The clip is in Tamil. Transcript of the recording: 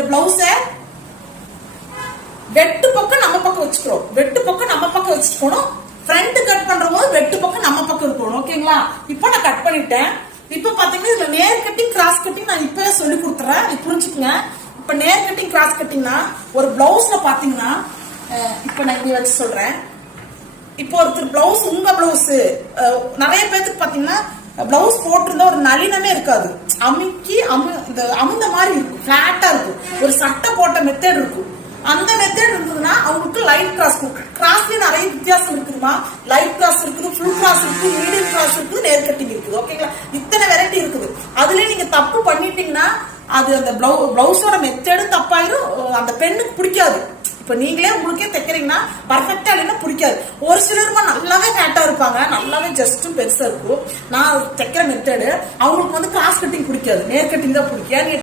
இந்த பிளவுஸ வெட்டு பக்கம் நம்ம பக்கம் வச்சுக்கிறோம். வெட்டு பக்கம் நம்ம பக்கம் வச்சுக்கணும். ஃப்ரண்ட் கட் பண்ற போது வெட்டு பக்கம் நம்ம பக்கம் இருக்கணும். ஓகேங்களா? இப்போ நான் கட் பண்ணிட்டேன். இப்ப பாத்தீங்கன்னா இதுல நேர் கட்டிங் கிராஸ் கட்டிங் நான் இப்பவே சொல்லி கொடுத்துறேன். இது புரிஞ்சுக்குங்க. இப்ப நேர் கட்டிங் கிராஸ் கட்டிங்னா ஒரு பிளவுஸ்ல பாத்தீங்கன்னா இப்ப நான் இங்க வச்சு சொல்றேன். இப்போ ஒருத்தர் பிளவுஸ் உங்க பிளவுஸ் நிறைய பேருக்கு பாத்தீங்கன்னா பிளவுஸ் போட்டிருந்தா ஒரு நளினமே இருக்காது. அமுந்த மாதிரி இருக்கும், பிளாட்டா இருக்கும். ஒரு சட்டை போட்ட மெத்தட் இருக்கும். அந்த மெத்தட் இருந்ததுன்னா அவங்களுக்கு லைட் கிராஸ் கிராஸ்லயே நிறைய வித்தியாசம் இருக்குதுமா. லைட் கிராஸ் இருக்குது, ஃபுல் கிராஸ் இருக்குது, மீடியம் கிராஸ் இருக்குது, நேர் கட்டிங் இருக்குது. ஓகேங்களா? இத்தனை வெரைட்டி இருக்குது. அதுலயே நீங்க தப்பு பண்ணிட்டீங்கன்னா அது அந்த பிளவுஸோட மெத்தடு தப்பாயிரும். அந்த பெண்ணுக்கு பிடிக்காது. இப்ப நீங்களே உங்களுக்கே தைக்கிறீங்கன்னா பர்ஃபெக்டா இல்லைன்னா பிடிக்காது. ஒரு சிலருமா நல்லாவே ஃபேட்டா இருப்பாங்க, நல்லாவே ஜஸ்டும் பெருசா இருக்கும். நான் தைக்கிற மெத்தடு அவங்களுக்கு கிராஸ் கட்டிங் பிடிக்காது, நேர் கட்டிங் தான் பிடிக்கும்.